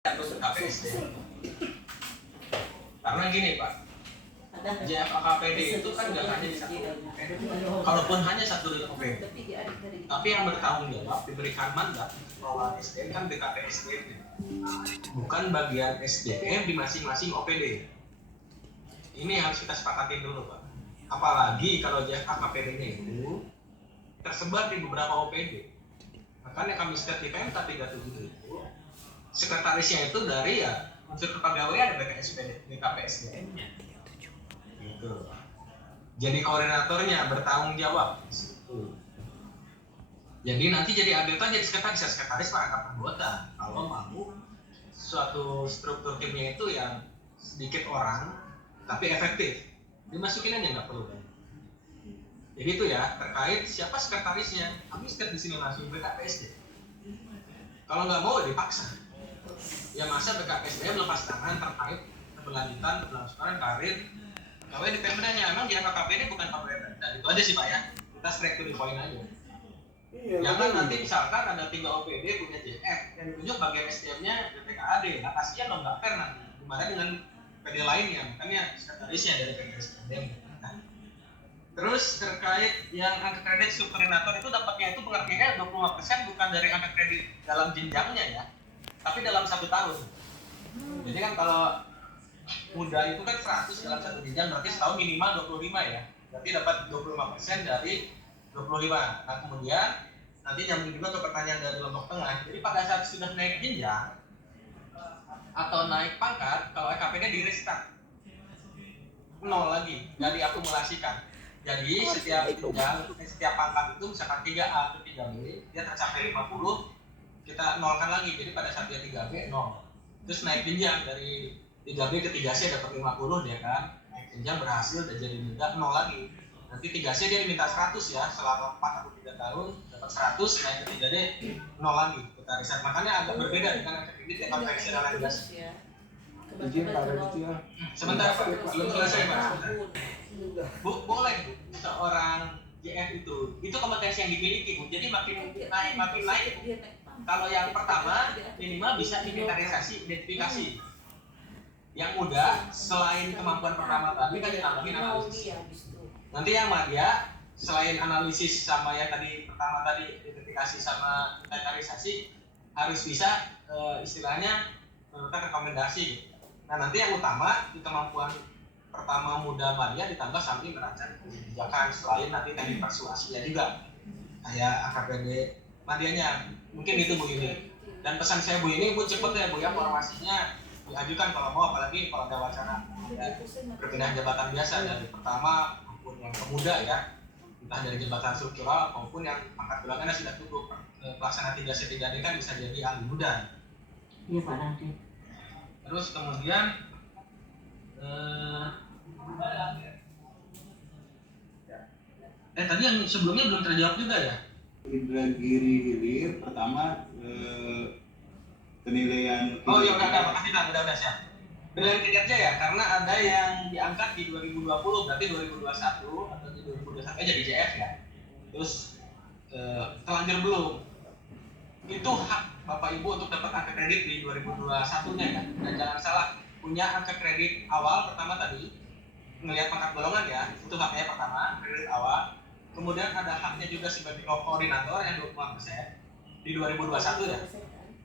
Untuk KPSD. Karena gini Pak, JFA-KPD itu kan nggak hanya di satu OPD. Kalaupun hanya satu OPD, tapi yang bertanggung jawab diberikan mandat pengelolaan SDM kan BKPSD, bukan bagian SDM di masing-masing OPD. Ini yang harus kita sepakatin dulu Pak. Apalagi kalau JFA-KPD-nya itu tersebar di beberapa OPD. Makanya kami setiap di Pemta 37 itu sekretarisnya itu dari unsur kepegawaian BKPSDM-nya. Gitu. Jadi koordinatornya bertanggung jawab di situ. Jadi nanti jadi anggota jadi sekretaris perangkat anggota. Kalau mau suatu struktur timnya itu yang sedikit orang tapi efektif, dimasukin aja nggak perlu. Jadi itu ya terkait siapa sekretarisnya. Kami di sini langsung BKPSD. Kalau nggak mau dipaksa. Ya masa BKPSD melepas tangan terkait keberlanjutan kelangsungan karir pegawai di Pemdanya. Emang di KPD bukan pegawai Pemda. Itu aja sih Pak ya. Kita straight to the point aja. Iya, jangan nanti misalkan ada 3 OPD punya JF yang ditunjuk bagian SDM-nya BPKAD. Nah kasihan dong, nggak fair nanti. Gimana dengan PD lainnya? Makanya sekretarisnya dari PKSDM. Terus terkait yang angka kredit subkoordinator itu dapatnya itu pengertiannya 25% bukan dari angka kredit dalam jenjangnya ya, tapi dalam 1 tahun. Jadi kan kalau muda itu kan 100 dalam 1 jenjang, berarti setahun minimal 25 ya. Berarti dapat 25% dari 25. Nah kemudian nanti nyambung juga ke pertanyaan dari Lombok Tengah. Jadi pada saat sudah naik jenjang atau naik pangkat, kalau KPD di restart 0 lagi, nggak diakumulasikan. Jadi setiap jenjang, setiap pangkat itu misalkan 3A atau 3B, dia tercapai 50, kita nolkan lagi. Jadi pada saat dia 3B 0. Terus naik jenjang dari 3B ke 3C dapat 50 dia kan. Naik jenjang berhasil dan jadi muda 0 lagi. Nanti 3C dia diminta 100 ya, selama 4 atau 3 tahun dapat 100, naik ke 3D 0 lagi. Kita riset. Makanya agak berbeda dengan kredit yang konvensional yang biasa. Izin Pak Raditya. Sebentar Pak, belum selesai Pak. Boleh Bu, seorang JF itu kompetensi yang dimiliki Bu. Jadi makin naik. Kalau yang pertama minimal bisa inventarisasi, identifikasi. Yang muda selain kemampuan pertama tadi kan ditambahin analisis. Nanti yang madya selain analisis sama yang tadi pertama tadi identifikasi sama inventarisasi harus bisa istilahnya memberikan rekomendasi. Nah nanti yang utama di kemampuan pertama muda madya ditambah sambil merancang kebijakan selain nanti teknik persuasinya juga kayak AKPD madyanya. Mungkin itu Bu ini. Dan pesan saya Bu ini Bu cepet ya Bu ya, formasinya diajukan kalau mau, apalagi kalau ada wacana perpindahan jabatan biasa dari pertama maupun yang pemuda ya, entah dari jabatan struktural maupun yang pangkat bulakannya sudah cukup. Pelaksana 3C 3D kan bisa jadi ahli muda. Iya Pak Radit. Terus kemudian tadi yang sebelumnya belum terjawab juga ya. Indragiri Hilir pertama penilaian. Oh iya udah siap. Penilaian kinerja ya, karena ada yang diangkat di 2020 berarti 2021 atau di 2021 jadi JF ya. Terus terlanjur belum. Itu hak Bapak Ibu untuk dapat angka kredit di 2021-nya ya. Dan jangan salah, punya angka kredit awal pertama tadi, ngelihat pangkat golongan ya, itu haknya pertama, kredit awal. Kemudian ada haknya juga sebagai koordinator yang 25% di 2021 ya.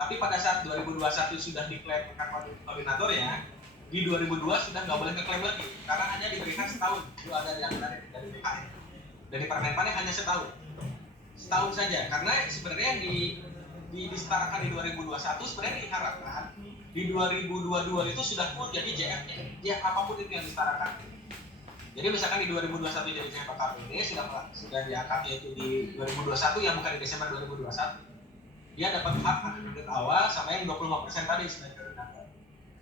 Tapi pada saat 2021 sudah diklaim pangkat koordinator ya, di 2002 sudah nggak boleh ngeklaim lagi, karena hanya diberikan setahun. Itu ada yang dari BKN. Dari Permenpan hanya setahun saja, karena sebenarnya disetarakan di 2021 sebenarnya diharapkan di 2022 itu sudah full jadi JF-nya, ya apapun itu yang disetarakan. Jadi misalkan di 2021 jadi JF KPD sudah diangkat yaitu di 2021 yang bukan di Desember 2021, dia dapat hak kredit awal sama yang 25% tadi sebagai koordinator.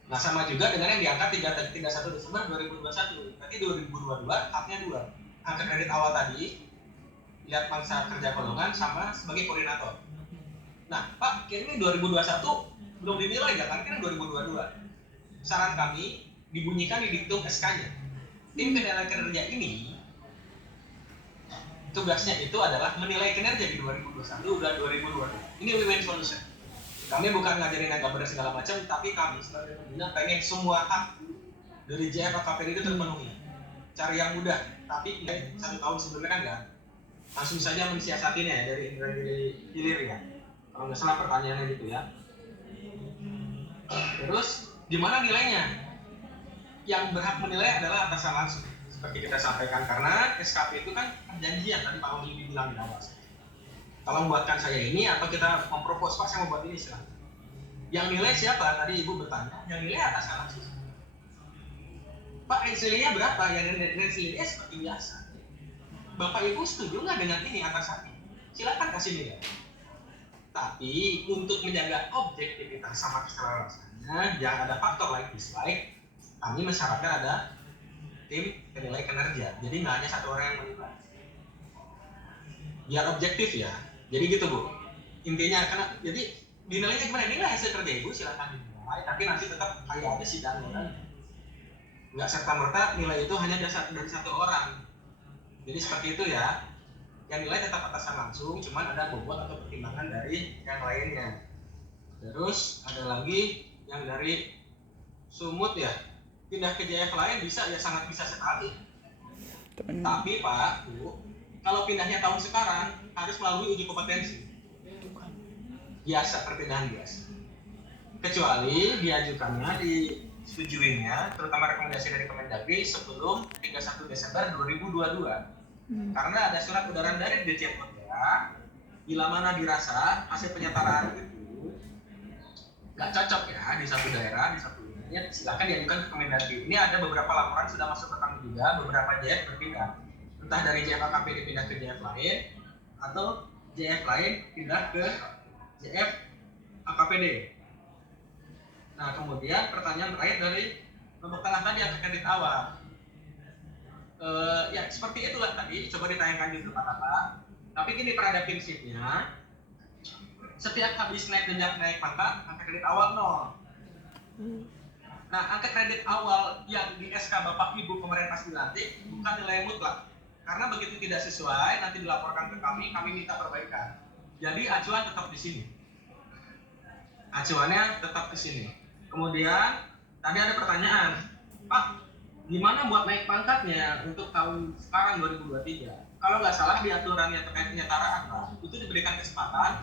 Nah sama juga dengan yang diangkat 31 Desember 2021, berarti 2022 haknya 2, angka kredit awal tadi, lihat masa kerja golongan sama sebagai koordinator. Nah Pak, kayaknya 2021 belum dinilai ya, kan 2022. Saran kami dibunyikan di diktum SK-nya. Tim penilai kinerja ini tugasnya itu adalah menilai kinerja di 2021 dan 2022. Ini win-win solution. Kita Kami bukan ngajarin yang gak benar segala macam, tapi kami sebagai pembina pengen semua hak dari JF KPD itu terpenuhi. Cari yang mudah, tapi 1 tahun sebelumnya kan enggak. Langsung saja mensiasatinya ya dari hilir ya. Kalau nggak salah pertanyaannya gitu ya. Terus di mana nilainya? Yang berhak menilai adalah atasan langsung, seperti kita sampaikan, karena SKP itu kan perjanjian tadi Pak Wali bilang di awal. Tolong buatkan saya ini atau kita mempropos Pak saya mau buat ini silahkan. Yang nilai siapa? Tadi Ibu bertanya. Yang nilai atasan langsung. Pak hasilnya berapa? Yang hasilnya seperti biasa. Bapak Ibu setuju nggak dengan ini atasannya? Silakan kasih nilai. Tapi untuk menjaga objektivitas sama keselarasannya, jangan ada faktor like dislike. Kami mensyaratkan ada tim penilai kinerja. Jadi nggak hanya 1 orang yang menilai. Biar objektif ya. Jadi gitu Bu. Intinya karena jadi dinilainya gimana? Nilai hasil kerja Ibu silakan dinilai, tapi nanti tetap kayak ada sidang kan. Nggak serta-merta nilai itu hanya dari 1 orang. Jadi seperti itu ya. Yang nilai tetap atasan langsung, cuman ada bobot atau pertimbangan dari yang lainnya. Terus ada lagi yang dari Sumut ya. Pindah ke JF lain bisa ya, sangat bisa sekali. Tapi Pak, Bu, kalau pindahnya tahun sekarang harus melalui uji kompetensi. Biasa, perpindahan biasa. Kecuali diajukannya, disetujuinya, terutama rekomendasi dari Kemendagri sebelum 31 Desember 2022. Karena ada surat edaran dari Dirjen Pemda, bila mana dirasa hasil penyetaraan itu nggak cocok ya di satu daerah, di satu wilayah, silakan diajukan ke Kemendagri. Ini ada beberapa laporan sudah masuk ke kami juga, beberapa JF berpindah, entah dari JF AKPD pindah ke JF lain, atau JF lain pindah ke JF AKPD. Nah kemudian pertanyaan terakhir dari kelompok tengah tadi yang kredit awal. Ya seperti itulah tadi, coba ditayangkan di depan apa. Tapi gini pada prinsipnya, setiap habis naik jenjang naik pangkat, angka kredit awal 0. Nah angka kredit awal yang di SK Bapak Ibu kemarin pas dilantik bukan nilai mutlak. Karena begitu tidak sesuai, nanti dilaporkan ke kami minta perbaikan. Jadi acuan tetap di sini. Acuannya tetap ke sini. Kemudian tadi ada pertanyaan, Pak, gimana buat naik pangkatnya untuk tahun sekarang 2023? Kalau nggak salah di aturannya terkait penyetaraan Pak, itu diberikan kesempatan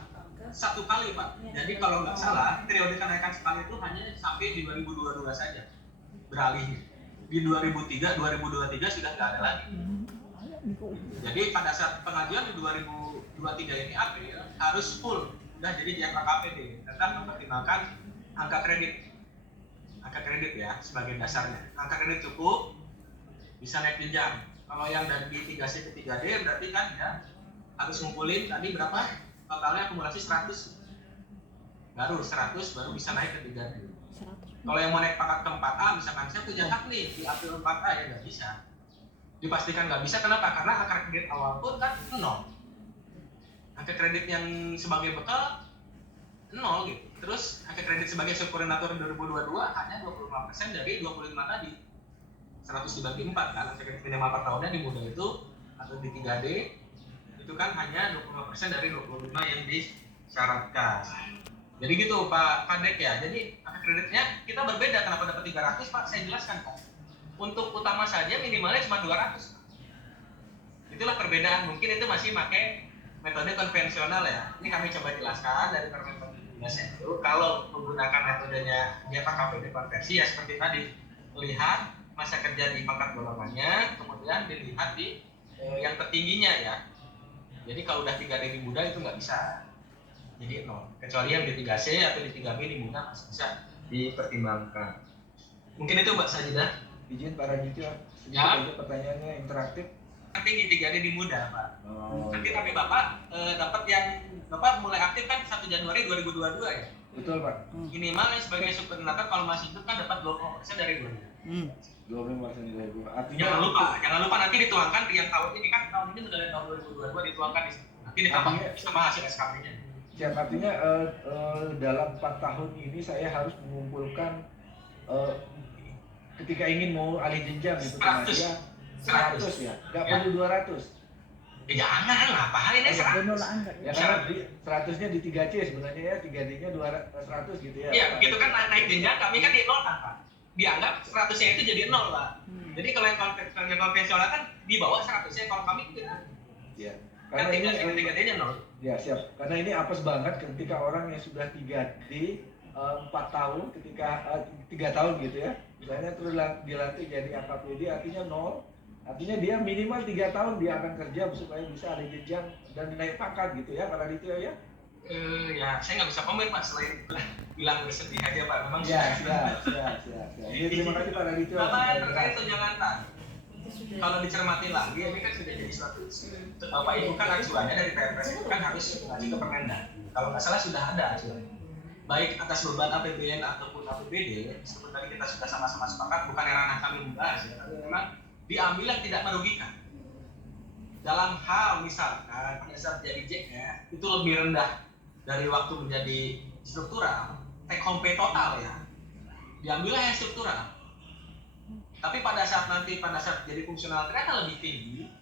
1 kali Pak. Jadi kalau nggak salah periode kenaikan sekali itu hanya sampai di 2022 saja beralih. Di 2023 sudah nggak ada lagi. Jadi pada saat pengajuan di 2023 ini April harus full udah jadi JF KPD, tetap mempertimbangkan angka kredit ya sebagai dasarnya. Angka kredit cukup bisa naik jenjang. Kalau yang dari 3C ke 3D berarti kan ya harus ngumpulin tadi berapa? Totalnya akumulasi 100. Baru 100 baru bisa naik ke 3D. Kalau yang mau naik pangkat ke 4A misalkan saya punya hak nih di April 4A ya nggak bisa. Dipastikan nggak bisa, kenapa? Karena angka kredit awal pun kan 0. Angka kredit yang sebagai bekal 0 gitu. Terus angka kredit sebagai subkoordinator 2022 hanya 25% dari 25 tadi. 100 dibagi 4 kan, angka kredit minimal per tahunnya di muda itu atau di 3D itu kan hanya 25% dari 25 yang disyaratkan. Jadi gitu Pak Kadek ya. Jadi angka kreditnya kita berbeda. Kenapa dapat 300 Pak? Saya jelaskan Pak. Untuk utama saja minimalnya cuma 200. Itulah perbedaan. Mungkin itu masih pakai metode konvensional ya. Ini kami coba jelaskan dari Permen 17 itu. Kalau menggunakan metodenya JF KPD konversi ya seperti tadi, lihat masa kerja di pangkat golongannya, kemudian dilihat di yang tertingginya ya. Jadi kalau udah 3D di muda itu nggak bisa. Jadi 0. Kecuali yang di 3C atau di 3B di muda masih bisa dipertimbangkan. Mungkin itu Mbak Sajidah. Izin Pak Radityo, Ya. Pertanyaannya interaktif. Nanti di 3D di muda Pak. Nanti tapi Bapak dapat yang Bapak mulai aktif kan 1 Januari 2022 ya? Betul Pak. Minimal sebagai subkoordinator kalau masih hidup kan dapat 20% dari 2. 20% nilai gua. Artinya Jangan lupa nanti dituangkan di yang tahun ini kan, tahun ini sudah dari tahun 2022 dituangkan di situ. Nanti ditambah sama hasil SKP-nya. siap, artinya dalam 4 tahun ini saya harus mengumpulkan ketika ingin mau alih jenjang gitu 100 ya 100 ya, nggak perlu 200. Ya jangan, ngapain ini 100? Ya karena 100-nya di 3C sebenarnya ya, 3D-nya 100 gitu ya. Iya, begitu kan naik jenjang, kami kan di nol kan Pak. Dianggap 100-nya itu jadi nol Pak. Jadi kalau yang konvensional kan di bawah 100-nya, kalau kami tidak. Iya. Kan Karena ini 3D-nya nol. Ya siap. Karena ini apes banget ketika orang yang sudah 3D 4 tahun, ketika 3 tahun gitu ya, misalnya terus dilantik jadi AKPD artinya nol. Artinya dia minimal 3 tahun dia akan kerja supaya bisa ada jenjang dan naik pangkat gitu ya, Pak Radityo ya? Ya, saya nggak bisa komen Pak, selain bilang bersedih aja Pak. Memang Ya, siap. Terima kasih Pak Radityo. Bapak terkait tunjangan tadi, kalau dicermati lagi, ini kan sudah jadi suatu isu. Bapak Ibu kan acuannya dari Perpres itu kan harus mengacu ke Permendak. Kalau nggak salah sudah ada acuannya. Baik atas beban APBN ataupun APBD, seperti tadi kita sudah sama-sama sepakat, bukan ranah kami membahas ya, tapi memang diambil yang tidak merugikan. Dalam hal misalkan pada saat jadi JF itu lebih rendah dari waktu menjadi struktural, take home pay total ya, diambillah yang struktural. Tapi pada saat jadi fungsional ternyata lebih tinggi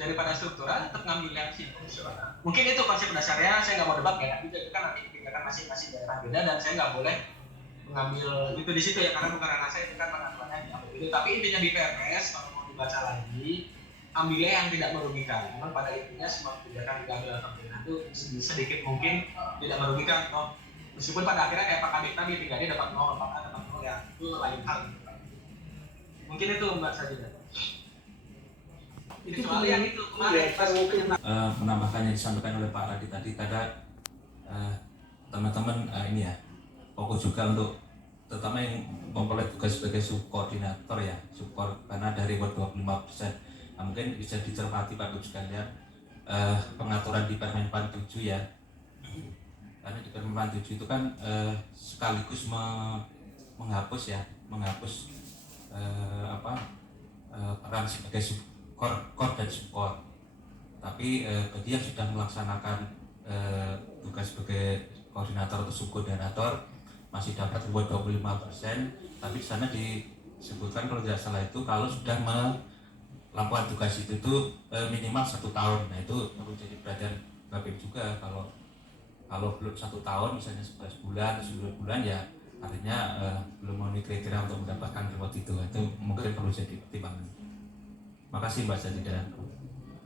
daripada struktural, tetap ngambil yang fungsional. Mungkin itu konsep dasarnya, saya nggak mau debat ya, itu kan nanti kebijakan masing-masing daerah beda dan saya nggak boleh mengambil itu di situ ya, karena bukan ranah saya, itu kan pengaturannya di APBD. Tapi intinya di PRS kalau mau dibaca lagi, ambilnya yang tidak merugikan. Memang pada intinya semua kebijakan diambil dalam pemerintah itu sedikit mungkin tidak merugikan, toh meskipun pada akhirnya kayak Pak Kadek tadi 3D dapat 0, Pak A dapat 0 ya, itu lain hal. Mungkin itu Mbak Sajida. Itu soal yang itu kemarin menambahkan yang disampaikan oleh Pak Radit tadi, karena teman-teman ini ya fokus juga untuk terutama yang memperoleh tugas sebagai subkoordinator ya, karena dari 25%. Nah, mungkin bisa dicermati Pak Ibu sekalian pengaturan di Permenpan 7 ya, karena di Permenpan 7 itu kan sekaligus menghapus peran sebagai core dan subcore. Tapi bagi yang sudah melaksanakan tugas sebagai koordinator atau subkoordinator masih dapat reward 25%, tapi di sana disebutkan kalau tidak salah itu kalau sudah melakukan tugas itu minimal 1 tahun. Nah itu perlu jadi perhatian Bapak juga, kalau belum 1 tahun misalnya 11 bulan atau 9 bulan ya artinya belum memenuhi kriteria untuk mendapatkan reward itu mungkin perlu jadi pertimbangan. Makasih Mbak Sajida.